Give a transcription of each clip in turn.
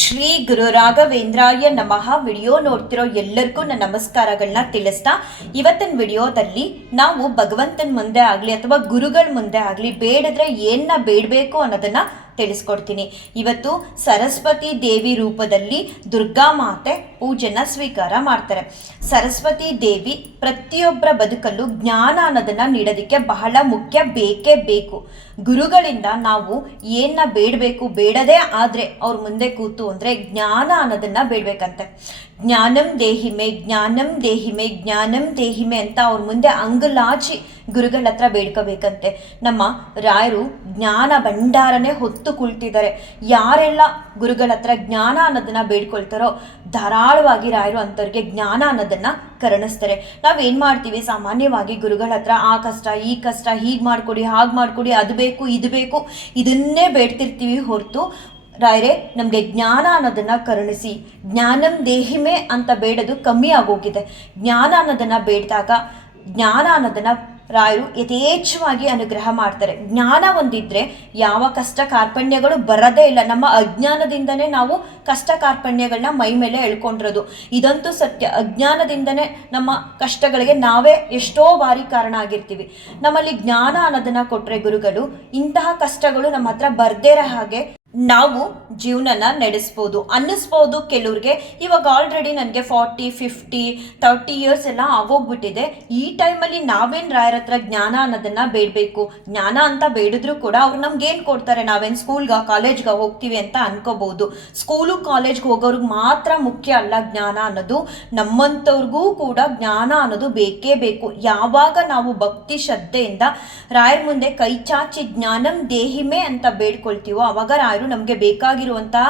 ಶ್ರೀ ಗುರು ರಾಘವೇಂದ್ರಾಯ ನಮಃ. ವಿಡಿಯೋ ನೋಡ್ತಿರೋ ಎಲ್ಲರಿಗೂ ನನ್ನ ನಮಸ್ಕಾರಗಳನ್ನ ತಿಳಿಸ್ತಾ, ಇವತ್ತಿನ ವಿಡಿಯೋದಲ್ಲಿ ನಾವು ಭಗವಂತನ ಮುಂದೆ ಆಗಲಿ ಅಥವಾ ಗುರುಗಳ ಮುಂದೆ ಆಗಲಿ ಬೇಡದ್ರೆ ಏನನ್ನ ಬೇಡಬೇಕು ಅನ್ನೋದನ್ನ ತಿಳಿಸ್ಕೊಡ್ತೀನಿ. ಇವತ್ತು ಸರಸ್ವತಿ ದೇವಿ ರೂಪದಲ್ಲಿ ದುರ್ಗಾ ಮಾತೆ ಪೂಜೆನ ಸ್ವೀಕಾರ ಮಾಡ್ತಾರೆ. ಸರಸ್ವತಿ ದೇವಿ ಪ್ರತಿಯೊಬ್ಬರ ಬದುಕಲ್ಲೂ ಜ್ಞಾನ ಅನ್ನೋದನ್ನು ನೀಡೋದಕ್ಕೆ ಬಹಳ ಮುಖ್ಯ, ಬೇಕೇ ಬೇಕು. ಗುರುಗಳಿಂದ ನಾವು ಏನ ಬೇಡಬೇಕು, ಬೇಡದೇ ಆದರೆ ಅವ್ರ ಮುಂದೆ ಕೂತು ಅಂದರೆ ಜ್ಞಾನ ಅನ್ನೋದನ್ನು ಬೇಡಬೇಕಂತೆ. ಜ್ಞಾನಂ ದೇಹಿಮೆ ಜ್ಞಾನಂ ದೇಹಿಮೆ ಜ್ಞಾನಂ ದೇಹಿಮೆ ಅಂತ ಅವ್ರ ಮುಂದೆ ಅಂಗಲಾಚಿ ಗುರುಗಳ ಹತ್ರ ಬೇಡ್ಕೋಬೇಕಂತೆ ನಮ್ಮ ರಾಯರು ಜ್ಞಾನ ಭಂಡಾರನೇ ಹೊತ್ತು ಕುಳ್ತಿದ್ದಾರೆ ಯಾರೆಲ್ಲ ಗುರುಗಳ ಹತ್ರ ಜ್ಞಾನ ಅನ್ನೋದನ್ನ ಬೇಡ್ಕೊಳ್ತಾರೋ ಧಾರಾಳವಾಗಿ ರಾಯರು ಅಂಥವ್ರಿಗೆ ಜ್ಞಾನ ಅನ್ನೋದನ್ನ ಕರುಣಿಸ್ತಾರೆ ನಾವೇನು ಮಾಡ್ತೀವಿ ಸಾಮಾನ್ಯವಾಗಿ ಗುರುಗಳ ಹತ್ರ ಆ ಕಷ್ಟ ಈ ಕಷ್ಟ ಹೀಗೆ ಮಾಡಿಕೊಡಿ ಹಾಗೆ ಮಾಡಿಕೊಡಿ ಅದು ಬೇಕು ಇದು ಬೇಕು ಇದನ್ನೇ ಬೇಡ್ತಿರ್ತೀವಿ ಹೊರತು ರಾಯರೇ, ನಮಗೆ ಜ್ಞಾನ ಅನ್ನೋದನ್ನು ಕರುಣಿಸಿ, ಜ್ಞಾನಂ ದೇಹಿಮೆ ಅಂತ ಬೇಡದು ಕಮ್ಮಿ ಆಗೋಗಿದೆ. ಜ್ಞಾನ ಅನ್ನೋದನ್ನು ಬೇಡಿದಾಗ ಜ್ಞಾನ ಅನ್ನೋದನ್ನು ರಾಯರು ಯಥೇಚ್ಛವಾಗಿ ಅನುಗ್ರಹ ಮಾಡ್ತಾರೆ. ಜ್ಞಾನ ಒಂದಿದ್ರೆ ಯಾವ ಕಷ್ಟ ಕಾರ್ಪಣ್ಯಗಳು ಬರದೇ ಇಲ್ಲ. ನಮ್ಮ ಅಜ್ಞಾನದಿಂದನೇ ನಾವು ಕಷ್ಟ ಕಾರ್ಪಣ್ಯಗಳನ್ನ ಮೈ ಮೇಲೆ ಎಳ್ಕೊಂಡಿರೋದು. ಇದಂತೂ ಸತ್ಯ. ಅಜ್ಞಾನದಿಂದನೇ ನಮ್ಮ ಕಷ್ಟಗಳಿಗೆ ನಾವೇ ಎಷ್ಟೋ ಬಾರಿ ಕಾರಣ ಆಗಿರ್ತೀವಿ. ನಮ್ಮಲ್ಲಿ ಜ್ಞಾನ ಅನ್ನೋದನ್ನ ಕೊಟ್ಟರೆ ಗುರುಗಳು ಇಂತಹ ಕಷ್ಟಗಳು ನಮ್ಮ ಹತ್ರ ಬರ್ದೇ ಇರೋ ಹಾಗೆ ನಾವು ಜೀವನನ ನಡೆಸ್ಬೋದು. ಅನ್ನಿಸ್ಬೋದು ಕೆಲವ್ರಿಗೆ. ಇವಾಗ ಆಲ್ರೆಡಿ ನನಗೆ ಫಾರ್ಟಿ ಫಿಫ್ಟಿ ತರ್ಟಿ ಇಯರ್ಸ್ ಎಲ್ಲ ಆಗೋಗ್ಬಿಟ್ಟಿದೆ. ಈ ಟೈಮಲ್ಲಿ ನಾವೇನು ರಾಯರ ಹತ್ರ ಜ್ಞಾನ ಅನ್ನೋದನ್ನು ಬೇಡಬೇಕು. ಜ್ಞಾನ ಅಂತ ಬೇಡಿದ್ರು ಕೂಡ ಅವ್ರು ಏನು ಕೊಡ್ತಾರೆ? ನಾವೇನು ಸ್ಕೂಲ್ಗ ಕಾಲೇಜ್ಗೆ ಹೋಗ್ತೀವಿ ಅಂತ ಅನ್ಕೋಬಹುದು ಸ್ಕೂಲು ಕಾಲೇಜ್ಗೆ ಹೋಗೋರ್ಗೆ ಮಾತ್ರ ಮುಖ್ಯ ಅಲ್ಲ ಜ್ಞಾನ ಅನ್ನೋದು. ನಮ್ಮಂಥವ್ರಿಗೂ ಕೂಡ ಜ್ಞಾನ ಅನ್ನೋದು ಬೇಕೇ ಬೇಕು. ಯಾವಾಗ ನಾವು ಭಕ್ತಿ ಶ್ರದ್ಧೆಯಿಂದ ರಾಯರ ಮುಂದೆ ಕೈ ಚಾಚಿ ಜ್ಞಾನಂ ದೇಹಿಮೆ ಅಂತ ಬೇಡ್ಕೊಳ್ತೀವೋ, ಅವಾಗ ರಾಯರು ನಮಗೆ ಬೇಕಾಗಿರುವಂತಹ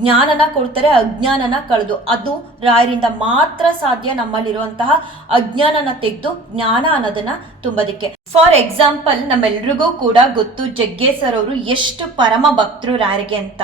ಜ್ಞಾನನ ಕೊಡ್ತಾರೆ, ಅಜ್ಞಾನನ ಕಳೆದು. ಅದು ರಾಯರಿಂದ ಮಾತ್ರ ಸಾಧ್ಯ ನಮ್ಮಲ್ಲಿರುವಂತಹ ಅಜ್ಞಾನನ ತೆಗೆದು ಜ್ಞಾನ ಅನ್ನೋದನ್ನ ತುಂಬೋದಕ್ಕೆ. ಫಾರ್ ಎಕ್ಸಾಂಪಲ್ ನಮ್ಮೆಲ್ರಿಗೂ ಕೂಡ ಗೊತ್ತು ಜಗ್ಗೇಸರ್ ಅವರು ಎಷ್ಟು ಪರಮ ಭಕ್ತರು ರಾಯರಿಗೆ ಅಂತ.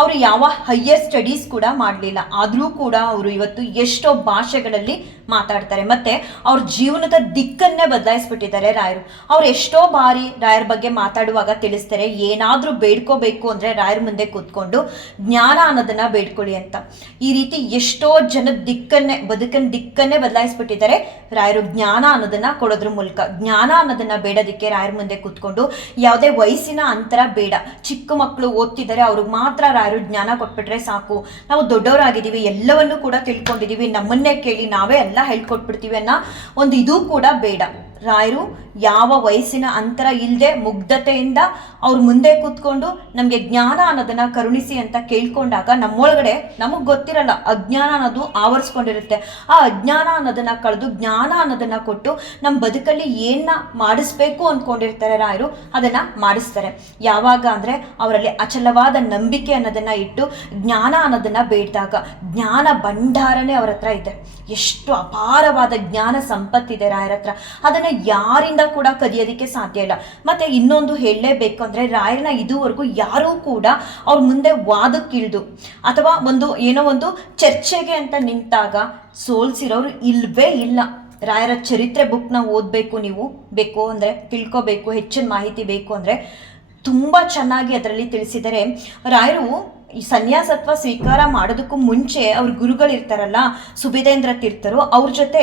ಅವರು ಯಾವ ಹೈಯರ್ ಸ್ಟಡೀಸ್ ಕೂಡ ಮಾಡಲಿಲ್ಲ. ಆದರೂ ಕೂಡ ಅವರು ಇವತ್ತು ಎಷ್ಟೋ ಭಾಷೆಗಳಲ್ಲಿ ಮಾತಾಡ್ತಾರೆ. ಮತ್ತೆ ಅವ್ರ ಜೀವನದ ದಿಕ್ಕನ್ನೇ ಬದಲಾಯಿಸ್ಬಿಟ್ಟಿದ್ದಾರೆ ರಾಯರು. ಅವ್ರು ಎಷ್ಟೋ ಬಾರಿ ರಾಯರ ಬಗ್ಗೆ ಮಾತಾಡುವಾಗ ತಿಳಿಸ್ತಾರೆ, ಏನಾದರೂ ಬೇಡ್ಕೋಬೇಕು ಅಂದರೆ ರಾಯರ ಮುಂದೆ ಕೂತ್ಕೊಂಡು ಜ್ಞಾನ ಅನ್ನೋದನ್ನ ಬೇಡ್ಕೊಳ್ಳಿ ಅಂತ. ಈ ರೀತಿ ಎಷ್ಟೋ ಜನದ ದಿಕ್ಕನ್ನೇ ಬದುಕನ್ನ ದಿಕ್ಕನ್ನೇ ಬದಲಾಯಿಸ್ಬಿಟ್ಟಿದ್ದಾರೆ. ರಾಯರು ಜ್ಞಾನ ಅನ್ನೋದನ್ನ ಕೊಡೋದ್ರ ಮೂಲಕ. ಜ್ಞಾನ ಅನ್ನೋದನ್ನ ಬೇಡೋದಕ್ಕೆ ರಾಯರ ಮುಂದೆ ಕೂತ್ಕೊಂಡು ಯಾವುದೇ ವಯಸ್ಸಿನ ಅಂತರ ಬೇಡ. ಚಿಕ್ಕ ಮಕ್ಕಳು ಓದ್ತಿದ್ದಾರೆ, ಅವ್ರಿಗೆ ಮಾತ್ರ ರಾಯರು ಜ್ಞಾನ ಕೊಟ್ಬಿಟ್ರೆ ಸಾಕು. ನಾವು ದೊಡ್ಡವರಾಗಿದ್ದೀವಿ, ಎಲ್ಲವನ್ನೂ ಕೂಡ ತಿಳ್ಕೊಂಡಿದ್ದೀವಿ. ನಮ್ಮನ್ನೇ ಕೇಳಿ ನಾವೇ ಎಲ್ಲ ಹೇಳ್ಕೊಟ್ಬಿಡ್ತೀವಿ ಅನ್ನೋ ಒಂದು ಇದು ಕೂಡ ಬೇಡ. ರಾಯರು ಯಾವ ವಯಸ್ಸಿನ ಅಂತರ ಇಲ್ಲದೆ ಮುಗ್ಧತೆಯಿಂದ ಅವ್ರ ಮುಂದೆ ಕೂತ್ಕೊಂಡು ನಮಗೆ ಜ್ಞಾನ ಅನ್ನೋದನ್ನ ಕರುಣಿಸಿ ಅಂತ ಕೇಳ್ಕೊಂಡಾಗ ನಮ್ಮೊಳಗಡೆ ನಮಗೆ ಗೊತ್ತಿರಲ್ಲ ಅಜ್ಞಾನ ಅನ್ನೋದು ಆವರಿಸ್ಕೊಂಡಿರುತ್ತೆ. ಆ ಅಜ್ಞಾನ ಅನ್ನೋದನ್ನ ಕಳೆದು ಜ್ಞಾನ ಅನ್ನೋದನ್ನ ಕೊಟ್ಟು ನಮ್ಮ ಬದುಕಲ್ಲಿ ಏನ ಮಾಡಿಸ್ಬೇಕು ಅಂದ್ಕೊಂಡಿರ್ತಾರೆ ರಾಯರು, ಅದನ್ನ ಮಾಡಿಸ್ತಾರೆ. ಯಾವಾಗ ಅಂದರೆ ಅವರಲ್ಲಿ ಅಚಲವಾದ ನಂಬಿಕೆ ಅನ್ನೋದನ್ನ ಇಟ್ಟು ಜ್ಞಾನ ಅನ್ನೋದನ್ನ ಬೇಡಿದಾಗ, ಜ್ಞಾನ ಭಂಡಾರನೇ ಅವ್ರ ಹತ್ರ ಇದೆ. ಎಷ್ಟು ಅಪಾರವಾದ ಜ್ಞಾನ ಸಂಪತ್ತಿದೆ ರಾಯರ ಹತ್ರ ಅದನ್ನ ಯಾರಿಂದ ಕೂಡ ಕದಿಯೋದಕ್ಕೆ ಸಾಧ್ಯ ಇಲ್ಲ. ಮತ್ತೆ ಇನ್ನೊಂದು ಹೇಳಲೇಬೇಕು ಅಂದ್ರೆ ರಾಯರನ್ನ ಇದುವರೆಗೂ ಯಾರೂ ಕೂಡ ಅವ್ರ ಮುಂದೆ ವಾದಕ್ಕಿಳಿದು ಅಥವಾ ಒಂದು ಏನೋ ಒಂದು ಚರ್ಚೆಗೆ ಅಂತ ನಿಂತಾಗ ಸೋಲ್ಸಿರೋರು ಇಲ್ವೇ ಇಲ್ಲ. ರಾಯರ ಚರಿತ್ರೆ ಬುಕ್ನ ಓದಬೇಕು ನೀವು, ಬೇಕು ಅಂದರೆ ತಿಳ್ಕೊಬೇಕು, ಹೆಚ್ಚಿನ ಮಾಹಿತಿ ಬೇಕು ಅಂದರೆ ತುಂಬ ಚೆನ್ನಾಗಿ ಅದರಲ್ಲಿ ತಿಳಿಸಿದರೆ ರಾಯರು ಈ ಸನ್ಯಾಸತ್ವ ಸ್ವೀಕಾರ ಮಾಡೋದಕ್ಕೂ ಮುಂಚೆ ಅವ್ರ ಗುರುಗಳಿರ್ತಾರಲ್ಲ ಸುಬೇದೇಂದ್ರ ತೀರ್ಥರು, ಅವ್ರ ಜೊತೆ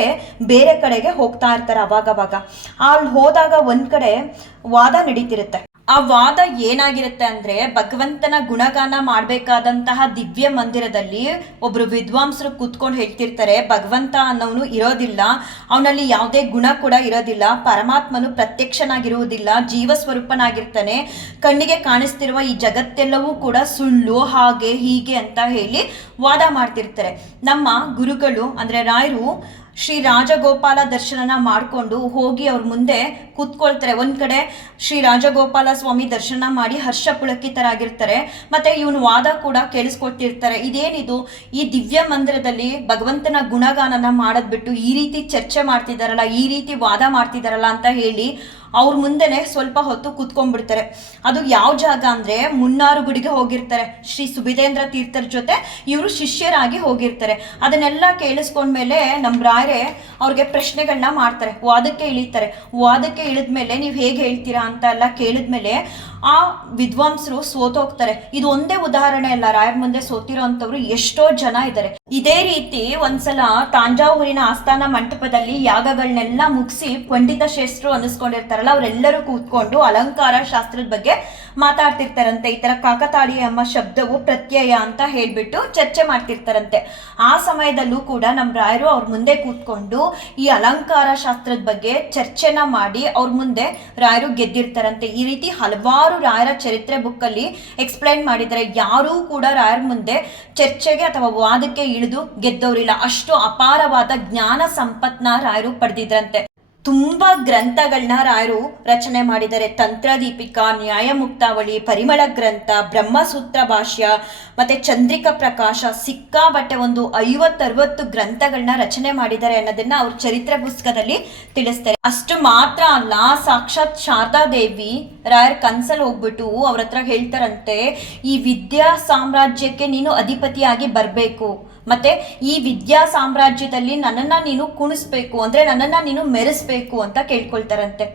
ಬೇರೆ ಕಡೆಗೆ ಹೋಗ್ತಾ ಇರ್ತಾರೆ ಅವಾಗವಾಗ. ಅಲ್ಲಿ ಹೋದಾಗ ಒಂದ್ ಕಡೆ ವಾದ ನಡೀತಿರುತ್ತೆ. ಆ ವಾದ ಏನಾಗಿರುತ್ತೆ ಅಂದ್ರೆ ಭಗವಂತನ ಗುಣಗಾನ ಮಾಡಬೇಕಾದಂತಹ ದಿವ್ಯ ಮಂದಿರದಲ್ಲಿ ಒಬ್ರು ವಿದ್ವಾಂಸರು ಕೂತ್ಕೊಂಡು ಹೇಳ್ತಿರ್ತಾರೆ, ಭಗವಂತ ಅನ್ನೋನು ಇರೋದಿಲ್ಲ, ಅವನಲ್ಲಿ ಯಾವುದೇ ಗುಣ ಕೂಡ ಇರೋದಿಲ್ಲ, ಪರಮಾತ್ಮನು ಪ್ರತ್ಯಕ್ಷನಾಗಿರುವುದಿಲ್ಲ ಜೀವ ಸ್ವರೂಪನಾಗಿರ್ತಾನೆ ಕಣ್ಣಿಗೆ ಕಾಣಿಸ್ತಿರುವ ಈ ಜಗತ್ತೆಲ್ಲವೂ ಕೂಡ ಸುಳ್ಳು, ಹಾಗೆ ಹೀಗೆ ಅಂತ ಹೇಳಿ ವಾದ ಮಾಡ್ತಿರ್ತಾರೆ. ನಮ್ಮ ಗುರುಗಳು ಅಂದ್ರೆ ರಾಯರು ಶ್ರೀ ರಾಜಗೋಪಾಲ ದರ್ಶನನ ಮಾಡಿಕೊಂಡು ಹೋಗಿ ಅವ್ರ ಮುಂದೆ ಕೂತ್ಕೊಳ್ತಾರೆ. ಒಂದು ಕಡೆ ಶ್ರೀ ರಾಜಗೋಪಾಲ ಸ್ವಾಮಿ ದರ್ಶನ ಮಾಡಿ ಹರ್ಷ ಪುಳಕಿತರಾಗಿರ್ತಾರೆ. ಮತ್ತೆ ಇವನು ವಾದ ಕೂಡ ಕೇಳಿಸ್ಕೊಟ್ಟಿರ್ತಾರೆ. ಇದೇನಿದು? ಈ ದಿವ್ಯ ಮಂದಿರದಲ್ಲಿ ಭಗವಂತನ ಗುಣಗಾನನ ಮಾಡದ್ಬಿಟ್ಟು ಈ ರೀತಿ ಚರ್ಚೆ ಮಾಡ್ತಿದಾರಲ್ಲ, ಈ ರೀತಿ ವಾದ ಮಾಡ್ತಿದಾರಲ್ಲ ಅಂತ ಹೇಳಿ ಅವ್ರ ಮುಂದೆನೆ ಸ್ವಲ್ಪ ಹೊತ್ತು ಕುತ್ಕೊಂಡ್ಬಿಡ್ತಾರೆ. ಅದು ಯಾವ ಜಾಗ ಅಂದ್ರೆ ಮುನ್ನಾರು ಗುಡಿಗೆ ಹೋಗಿರ್ತಾರೆ. ಶ್ರೀ ಸುಬಿದೇಂದ್ರ ತೀರ್ಥರ ಜೊತೆ ಇವರು ಶಿಷ್ಯರಾಗಿ ಹೋಗಿರ್ತಾರೆ. ಅದನ್ನೆಲ್ಲ ಕೇಳಿಸ್ಕೊಂಡ್ಮೇಲೆ ನಮ್ಮ ರಾಯರೇ ಅವ್ರಿಗೆ ಪ್ರಶ್ನೆಗಳನ್ನ ಮಾಡ್ತಾರೆ. ವಾದಕ್ಕೆ ಇಳಿತಾರೆ. ವಾದಕ್ಕೆ ಇಳಿದ್ಮೇಲೆ ನೀವು ಹೇಗೆ ಹೇಳ್ತೀರಾ ಅಂತ ಎಲ್ಲ ಕೇಳಿದ್ಮೇಲೆ ಆ ವಿದ್ವಾಂಸರು ಸೋತೋಗ್ತಾರೆ. ಇದು ಒಂದೇ ಉದಾಹರಣೆ ಅಲ್ಲ. ರಾಯರ ಮುಂದೆ ಸೋತಿರೋ ಅಂಥವ್ರು ಎಷ್ಟೋ ಜನ ಇದ್ದಾರೆ. ಇದೇ ರೀತಿ ಒಂದ್ಸಲ ತಾಂಜಾವೂರಿನ ಆಸ್ಥಾನ ಮಂಟಪದಲ್ಲಿ ಯಾಗಗಳನ್ನೆಲ್ಲ ಮುಗಿಸಿ ಪಂಡಿತ ಶ್ರೇಷ್ಠರು ಅನ್ನಿಸ್ಕೊಂಡಿರ್ತಾರಲ್ಲ, ಅವರೆಲ್ಲರೂ ಕೂತ್ಕೊಂಡು ಅಲಂಕಾರ ಶಾಸ್ತ್ರದ ಬಗ್ಗೆ ಮಾತಾಡ್ತಿರ್ತಾರಂತೆ. ಈ ತರ ಕಾಕತಾಳಿ ಎಂಬ ಶಬ್ದವು ಪ್ರತ್ಯಯ ಅಂತ ಹೇಳ್ಬಿಟ್ಟು ಚರ್ಚೆ ಮಾಡ್ತಿರ್ತಾರಂತೆ. ಆ ಸಮಯದಲ್ಲೂ ಕೂಡ ನಮ್ಮ ರಾಯರು ಅವ್ರ ಮುಂದೆ ಕೂತ್ಕೊಂಡು ಈ ಅಲಂಕಾರ ಶಾಸ್ತ್ರದ ಬಗ್ಗೆ ಚರ್ಚೆನ ಮಾಡಿ ಅವ್ರ ಮುಂದೆ ರಾಯರು ಗೆದ್ದಿರ್ತಾರಂತೆ. ಈ ರೀತಿ ಹಲವಾರು ರಾಯರ ಚರಿತ್ರೆ ಬುಕ್ಕಲ್ಲಿ ಎಕ್ಸ್ಪ್ಲೈನ್ ಮಾಡಿದ್ದಾರೆ ಯಾರೂ ಕೂಡ ರಾಯರ ಮುಂದೆ ಚರ್ಚೆಗೆ ಅಥವಾ ವಾದಕ್ಕೆ ಇಳಿದು ಗೆದ್ದವರಿಲ್ಲ. ಅಷ್ಟು ಅಪಾರವಾದ ಜ್ಞಾನ ಸಂಪತ್ನ ರಾಯರು ಪಡೆದಿದ್ರಂತೆ. ತುಂಬಾ ಗ್ರಂಥಗಳನ್ನ ರಾಯರು ರಚನೆ ಮಾಡಿದ್ದಾರೆ. ತಂತ್ರದೀಪಿಕಾ, ನ್ಯಾಯಮುಕ್ತಾವಳಿ, ಪರಿಮಳ ಗ್ರಂಥ, ಬ್ರಹ್ಮಸೂತ್ರ ಭಾಷ್ಯ, ಮತ್ತೆ ಚಂದ್ರಿಕಾ ಪ್ರಕಾಶ ಸಿಕ್ಕಾಬಟ್ಟೆ ಒಂದು ಐವತ್ತರವತ್ತು ಗ್ರಂಥಗಳನ್ನ ರಚನೆ ಮಾಡಿದ್ದಾರೆ ಅನ್ನೋದನ್ನ ಅವ್ರ ಚರಿತ್ರೆ ಪುಸ್ತಕದಲ್ಲಿ ತಿಳಿಸ್ತಾರೆ. ಅಷ್ಟು ಮಾತ್ರ ಅಲ್ಲ, ಸಾಕ್ಷಾತ್ ಶಾರದಾ ದೇವಿ ರಾಯರ್ ಕನ್ಸಲ್ ಹೋಗ್ಬಿಟ್ಟು ಅವ್ರ ಹತ್ರ ಹೇಳ್ತಾರಂತೆ, ಈ ವಿದ್ಯಾ ಸಾಮ್ರಾಜ್ಯಕ್ಕೆ ನೀನು ಅಧಿಪತಿಯಾಗಿ ಬರಬೇಕು. ಮತ್ತೆ ಈ ವಿದ್ಯಾ ಸಾಮ್ರಾಜ್ಯದಲ್ಲಿ ನನ್ನನ್ನ ನೀನು ಕುಣಿಸ್ಬೇಕು ಅಂದ್ರೆ ನನ್ನನ್ನ ನೀನು ಮೆರೆಸ್ಬೇಕು ಅಂತ ಕೇಳ್ಕೊಳ್ತಾರಂತೆ.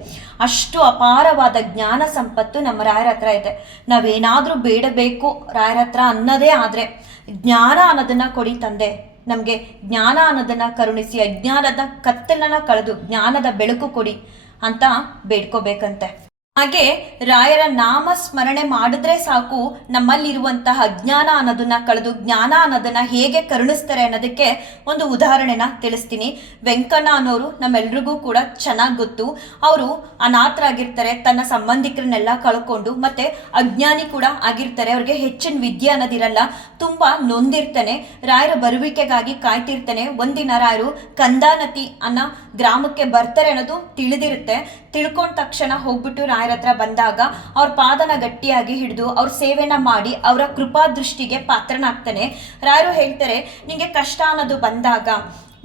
ಅಷ್ಟು ಅಪಾರವಾದ ಜ್ಞಾನ ಸಂಪತ್ತು ನಮ್ಮ ರಾಯರ ಹತ್ರ ಇದೆ. ನಾವೇನಾದರೂ ಬೇಡಬೇಕು ರಾಯರ ಹತ್ರ ಅನ್ನೋದೇ ಆದರೆ ಜ್ಞಾನ ಅನ್ನೋದನ್ನು ಕೊಡಿ ತಂದೆ. ನಮಗೆ ಜ್ಞಾನ ಅನ್ನೋದನ್ನು ಕರುಣಿಸಿ, ಅಜ್ಞಾನದ ಕತ್ತಲನ್ನ ಕಳೆದು ಜ್ಞಾನದ ಬೆಳಕು ಕೊಡಿ ಅಂತ ಬೇಡ್ಕೋಬೇಕಂತೆ. ಹಾಗೆ ರಾಯರ ನಾಮ ಸ್ಮರಣೆ ಮಾಡಿದ್ರೆ ಸಾಕು ನಮ್ಮಲ್ಲಿರುವಂತಹ ಅಜ್ಞಾನ ಅನ್ನೋದನ್ನ ಕಳೆದು ಜ್ಞಾನ ಅನ್ನೋದನ್ನ ಹೇಗೆ ಕರುಣಿಸ್ತಾರೆ ಅನ್ನೋದಕ್ಕೆ ಒಂದು ಉದಾಹರಣೆನ ತಿಳಿಸ್ತೀನಿ. ವೆಂಕಣ್ಣ ಅನ್ನೋರು ನಮ್ಮೆಲ್ರಿಗೂ ಕೂಡ ಚೆನ್ನಾಗಿ ಗೊತ್ತು. ಅವರು ಅನಾಥರಾಗಿರ್ತಾರೆ, ತನ್ನ ಸಂಬಂಧಿಕರನ್ನೆಲ್ಲ ಕಳ್ಕೊಂಡು ಮತ್ತೆ ಅಜ್ಞಾನಿ ಕೂಡ ಆಗಿರ್ತಾರೆ. ಅವ್ರಿಗೆ ಹೆಚ್ಚಿನ ವಿದ್ಯೆ ಅನ್ನೋದಿರಲ್ಲ, ತುಂಬಾ ನೊಂದಿರ್ತಾನೆ. ರಾಯರ ಬರುವಿಕೆಗಾಗಿ ಕಾಯ್ತಿರ್ತಾನೆ. ಒಂದಿನ ರಾಯರು ಕಂದಾನತಿ ಅನ್ನೋ ಗ್ರಾಮಕ್ಕೆ ಬರ್ತಾರೆ ಅನ್ನೋದು ತಿಳಿದಿರುತ್ತೆ. ತಿಳ್ಕೊಂಡ ತಕ್ಷಣ ಹೋಗ್ಬಿಟ್ಟು ರಾಯರ ಹತ್ರ ಬಂದಾಗ ಅವ್ರ ಪಾದನ ಗಟ್ಟಿಯಾಗಿ ಹಿಡಿದು ಅವ್ರ ಸೇವೆನ ಮಾಡಿ ಅವರ ಕೃಪಾ ದೃಷ್ಟಿಗೆ ಪಾತ್ರನಾಗ್ತಾನೆ. ರಾಯರು ಹೇಳ್ತಾರೆ, ನಿಂಗೆ ಕಷ್ಟ ಅನ್ನೋದು ಬಂದಾಗ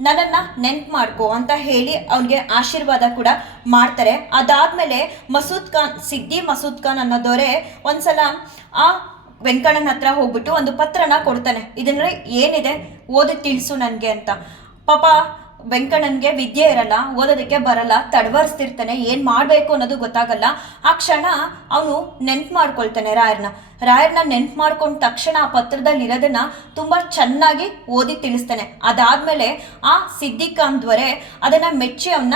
ನನ್ನನ್ನ ನೆನ್ಪು ಮಾಡ್ಕೋ ಅಂತ ಹೇಳಿ ಅವ್ರಿಗೆ ಆಶೀರ್ವಾದ ಕೂಡ ಮಾಡ್ತಾರೆ. ಅದಾದಮೇಲೆ ಮಸೂದ್ ಖಾನ್, ಸಿದ್ದಿ ಮಸೂದ್ ಖಾನ್ ಅನ್ನೋ ದೊರೆ ಒಂದ್ಸಲ ಆ ವೆಂಕಣ್ಣನ ಹತ್ರ ಹೋಗ್ಬಿಟ್ಟು ಒಂದು ಪತ್ರನ ಕೊಡ್ತಾನೆ. ಇದನ್ನ ಏನಿದೆ? ಓದಿ, ತಿಳಿಸು ನನಗೆ ಅಂತ. ಪಾಪ ವೆಂಕಣ್ಣನ್ಗೆ ವಿದ್ಯೆ ಇರಲ್ಲ, ಓದೋದಕ್ಕೆ ಬರಲ್ಲ, ತಡವರ್ಸ್ತಿರ್ತಾನೆ, ಏನ್ ಮಾಡ್ಬೇಕು ಅನ್ನೋದು ಗೊತ್ತಾಗಲ್ಲ. ಆ ಕ್ಷಣ ಅವನು ನೆನ್ಪು ಮಾಡ್ಕೊಳ್ತಾನೆ ರಾಯರ್ನ. ರಾಯರ್ನ ನೆನ್ಪು ಮಾಡ್ಕೊಂಡ ತಕ್ಷಣ ಆ ಪತ್ರದಲ್ಲಿ ಇರೋದನ್ನ ತುಂಬಾ ಚೆನ್ನಾಗಿ ಓದಿ ತಿಳಿಸ್ತಾನೆ. ಅದಾದ್ಮೇಲೆ ಆ ಸಿದ್ದಿಕಾನ್ ದ್ವರೆ ಅದನ್ನ ಮೆಚ್ಚಿ ಅವನ್ನ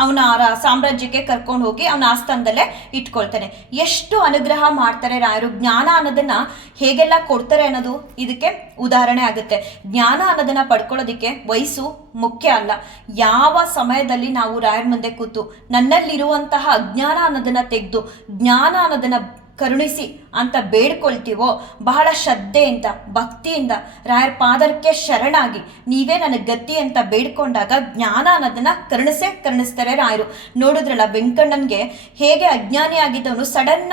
ಅವನ ಸಾಮ್ರಾಜ್ಯಕ್ಕೆ ಕರ್ಕೊಂಡು ಹೋಗಿ ಅವನ ಆಸ್ಥಾನದಲ್ಲೇ ಇಟ್ಕೊಳ್ತಾನೆ. ಎಷ್ಟು ಅನುಗ್ರಹ ಮಾಡ್ತಾರೆ ರಾಯರು? ಜ್ಞಾನ ಅನ್ನೋದನ್ನ ಹೇಗೆಲ್ಲ ಕೊಡ್ತಾರೆ ಅನ್ನೋದು ಇದಕ್ಕೆ ಉದಾಹರಣೆ ಆಗುತ್ತೆ. ಜ್ಞಾನ ಅನ್ನೋದನ್ನ ಪಡ್ಕೊಳ್ಳೋದಕ್ಕೆ ವಯಸ್ಸು ಮುಖ್ಯ ಅಲ್ಲ. ಯಾವ ಸಮಯದಲ್ಲಿ ನಾವು ರಾಯರ ಮುಂದೆ ಕೂತು ನನ್ನಲ್ಲಿರುವಂತಹ ಅಜ್ಞಾನ ಅನ್ನೋದನ್ನ ತೆಗೆದು, ಜ್ಞಾನ ಅನ್ನೋದನ್ನ ಕರುಣಿಸಿ ಅಂತ ಬೇಡ್ಕೊಳ್ತೀವೋ, ಬಹಳ ಶ್ರದ್ಧೆಯಿಂದ ಭಕ್ತಿಯಿಂದ, ರಾಯರ ಪಾದರಕ್ಕೆ ಶರಣಾಗಿ ನೀವೇ ನನಗೆ ಗತಿ ಅಂತ ಬೇಡ್ಕೊಂಡಾಗ ಜ್ಞಾನ ಅನ್ನೋದನ್ನ ಕರುಣಿಸೇ ಕರುಣಿಸ್ತಾರೆ ರಾಯರು. ನೋಡಿದ್ರಲ್ಲ, ವೆಂಕಣ್ಣನ್ಗೆ ಹೇಗೆ ಅಜ್ಞಾನಿ ಆಗಿದ್ದವನು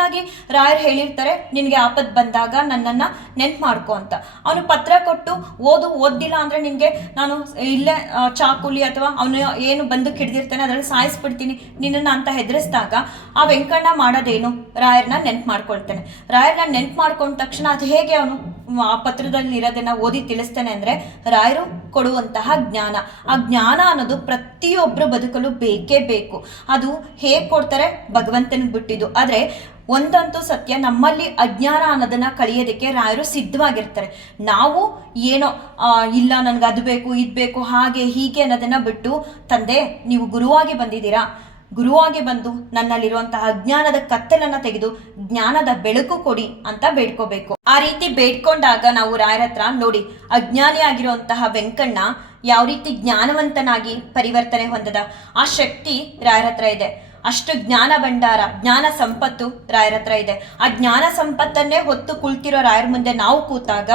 ಆಗಿ ರಾಯರು ಹೇಳಿರ್ತಾರೆ, ನಿನಗೆ ಆಪತ್ ಬಂದಾಗ ನನ್ನನ್ನ ನೆನ್ಪು ಮಾಡ್ಕೊ ಅಂತ. ಅವನು ಪತ್ರ ಕೊಟ್ಟು, ಓದು ಓದಿಲ್ಲ ಅಂದ್ರೆ ನಿನಗೆ ನಾನು ಇಲ್ಲೇ ಚಾಕುಲಿ ಅಥವಾ ಅವನು ಏನು ಬಂದು ಕಿಡ್ದಿರ್ತಾನೆ ಅದ್ರಲ್ಲಿ ಸಾಯಿಸ್ಬಿಡ್ತೀನಿ ನಿನ್ನನ್ನು ಅಂತ ಹೆದರಿಸಿದಾಗ ಆ ವೆಂಕಣ್ಣ ಮಾಡೋದೇನು? ರಾಯರ್ನ ನೆನ್ಪು ಮಾಡ್ಕೊಳ್ತಾನೆ. ರಾಯರ್ನ ನೆನ್ಪು ಮಾಡ್ಕೊಂಡ ತಕ್ಷಣ ಅದು ಹೇಗೆ ಅವನು, ಆ ಪತ್ರದಲ್ಲಿ ಇರೋದನ್ನ ಓದಿ ತಿಳಿಸ್ತಾನೆ ಅಂದ್ರೆ, ರಾಯರು ಕೊಡುವಂತಹ ಜ್ಞಾನ. ಆ ಜ್ಞಾನ ಅನ್ನೋದು ಪ್ರತಿಯೊಬ್ಬರು ಬದುಕಲು ಬೇಕೇ ಬೇಕು. ಅದು ಹೇಗೆ ಕೊಡ್ತಾರೆ? ಭಗವಂತನ ಬಿಟ್ಟಿದ್ದು. ಆದ್ರೆ, ಒಂದಂತೂ ಸತ್ಯ, ನಮ್ಮಲ್ಲಿ ಅಜ್ಞಾನ ಅನ್ನೋದನ್ನ ಕಳಿಯೋದಕ್ಕೆ ರಾಯರು ಸಿದ್ಧವಾಗಿರ್ತಾರೆ. ನಾವು ಏನೋ ಇಲ್ಲ ನನಗೆ ಅದು ಬೇಕು, ಇದು ಬೇಕು, ಹಾಗೆ ಹೀಗೆ ಅನ್ನೋದನ್ನ ಬಿಟ್ಟು, ತಂದೆ, ನೀವು ಗುರುವಾಗಿ ಬಂದಿದ್ದೀರಾ? ಗುರುವಾಗಿ ಬಂದು ನನ್ನಲ್ಲಿರುವಂತಹ ಅಜ್ಞಾನದ ಕತ್ತಲನ್ನ ತೆಗೆದು ಜ್ಞಾನದ ಬೆಳಕು ಕೊಡಿ ಅಂತ ಬೇಡ್ಕೋಬೇಕು. ಆ ರೀತಿ ಬೇಡ್ಕೊಂಡಾಗ ನಾವು ರಾಯರ ಹತ್ರ ನೋಡಿ, ಅಜ್ಞಾನಿ ಆಗಿರುವಂತಹ ವೆಂಕಣ್ಣ ಯಾವ ರೀತಿ ಜ್ಞಾನವಂತನಾಗಿ ಪರಿವರ್ತನೆ ಹೊಂದದ. ಆ ಶಕ್ತಿ ರಾಯರ ಹತ್ರ ಇದೆ. ಅಷ್ಟು ಜ್ಞಾನ ಭಂಡಾರ, ಜ್ಞಾನ ಸಂಪತ್ತು ರಾಯರ ಹತ್ರ ಇದೆ. ಆ ಜ್ಞಾನ ಸಂಪತ್ತನ್ನೇ ಹೊತ್ತು ಕುಳ್ತಿರೋ ರಾಯರ ಮುಂದೆ ನಾವು ಕೂತಾಗ,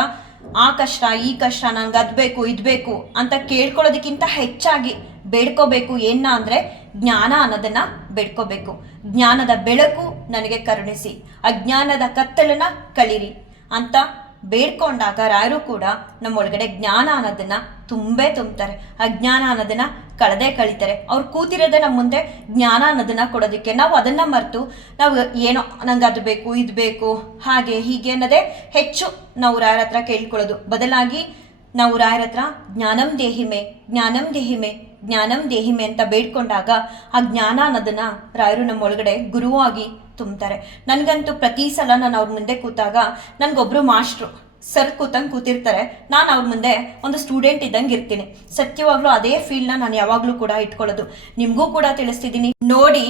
ಆ ಕಷ್ಟ, ಈ ಕಷ್ಟ, ನಂಗೆ ಅದ್ಬೇಕು ಇದ್ಬೇಕು ಅಂತ ಕೇಳ್ಕೊಳ್ಳೋದಕ್ಕಿಂತ ಹೆಚ್ಚಾಗಿ ಬೇಡ್ಕೋಬೇಕು. ಏನ ಅಂದ್ರೆ ಜ್ಞಾನ ಅನ್ನೋದನ್ನ ಬೇಡ್ಕೋಬೇಕು. ಜ್ಞಾನದ ಬೆಳಕು ನನಗೆ ಕರುಣಿಸಿ. ಅಜ್ಞಾನದ ಕತ್ತಲನ್ನ ಕಳಿರಿ. ಅಂತ ಬೇಡ್ಕೊಂಡಾಗ ರಾಯರು ಕೂಡ ನಮ್ಮೊಳಗಡೆ ಜ್ಞಾನ ಅನ್ನೋದನ್ನ ತುಂಬೇ ತುಂಬ್ತಾರೆ. ಅಜ್ಞಾನ ಅನ್ನೋದನ್ನ ಕಳೆದೇ ಕಳೀತಾರೆ. ಅವ್ರು ಕೂತಿರೋದೇ ನಮ್ಮ ಮುಂದೆ ಜ್ಞಾನ ಅನ್ನೋದನ್ನ ಕೊಡೋದಕ್ಕೆ. ನಾವು ಅದನ್ನ ಮರೆತು ನಾವು ಏನೋ ನಂಗೆ ಅದು ಬೇಕು, ಇದು ಬೇಕು, ಹಾಗೆ ಹೀಗೆ ಅನ್ನೋದೇ ಹೆಚ್ಚು ನಾವು ರಾಯರ ಹತ್ರ ಕೇಳ್ಕೊಳ್ಳೋದು. ಬದಲಾಗಿ ನಾವು ರಾಯರ ಹತ್ರ ಜ್ಞಾನಂ ದೇಹಿಮೆ ಜ್ಞಾನಂ ದೇಹಿಮೆ ಜ್ಞಾನಂ ದೇಹಿಮೆ ಅಂತ ಬೇಡ್ಕೊಂಡಾಗ ಆ ಜ್ಞಾನ ಅನ್ನೋದನ್ನು ರಾಯರು ನಮ್ಮ ಒಳಗಡೆ ಗುರುವಾಗಿ ತುಂಬ್ತಾರೆ. ನನಗಂತೂ ಪ್ರತಿ ಸಲ ನಾನು ಅವ್ರ ಮುಂದೆ ಕೂತಾಗ ನನಗೊಬ್ಬರು ಮಾಸ್ಟ್ರು ಸರ್ ಕೂತಂಗೆ ಕೂತಿರ್ತಾರೆ. ನಾನು ಅವ್ರ ಮುಂದೆ ಒಂದು ಸ್ಟೂಡೆಂಟ್ ಇದ್ದಂಗೆ ಇರ್ತೀನಿ. ಸತ್ಯವಾಗ್ಲೂ ಅದೇ ಫೀಲ್ಡ್ನ ನಾನು ಯಾವಾಗಲೂ ಕೂಡ ಇಟ್ಕೊಳ್ಳೋದು. ನಿಮಗೂ ಕೂಡ ತಿಳಿಸ್ತಿದ್ದೀನಿ. ನೋಡಿ,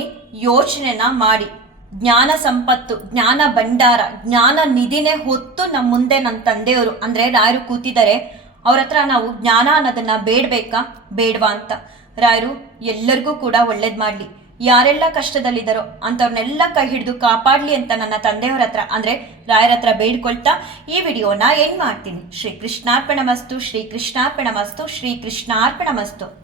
ಯೋಚನೆನ ಮಾಡಿ. ಜ್ಞಾನ ಸಂಪತ್ತು, ಜ್ಞಾನ ಭಂಡಾರ, ಜ್ಞಾನ ನಿಧಿನೇ ಹೊತ್ತು ನಮ್ಮ ಮುಂದೆ ನನ್ನ ತಂದೆಯವರು, ಅಂದರೆ ರಾಯರು ಕೂತಿದ್ದಾರೆ. ಅವ್ರ ಹತ್ರ ನಾವು ಜ್ಞಾನ ಅನ್ನೋದನ್ನ ಬೇಡಬೇಕಾ? ಬೇಡವಾ ಅಂತ. ರಾಯರು, ಎಲ್ಲರಿಗೂ ಕೂಡ ಒಳ್ಳೇದು ಮಾಡಲಿ. ಯಾರೆಲ್ಲ ಕಷ್ಟದಲ್ಲಿದ್ದಾರೋ ಅಂಥವ್ರನ್ನೆಲ್ಲ ಕೈ ಹಿಡಿದು ಕಾಪಾಡಲಿ ಅಂತ ನನ್ನ ತಂದೆಯವರ ಹತ್ರ. ಅಂದರೆ ರಾಯರ ಹತ್ರ ಬೇಡ್ಕೊಳ್ತಾ ಈ ವಿಡಿಯೋನ ಏನು ಮಾಡ್ತೀನಿ. ಶ್ರೀ ಕೃಷ್ಣಾರ್ಪಣ ಮಸ್ತು ಶ್ರೀ ಕೃಷ್ಣಾರ್ಪಣ ಮಸ್ತು ಶ್ರೀ ಕೃಷ್ಣಾರ್ಪಣ ಮಸ್ತು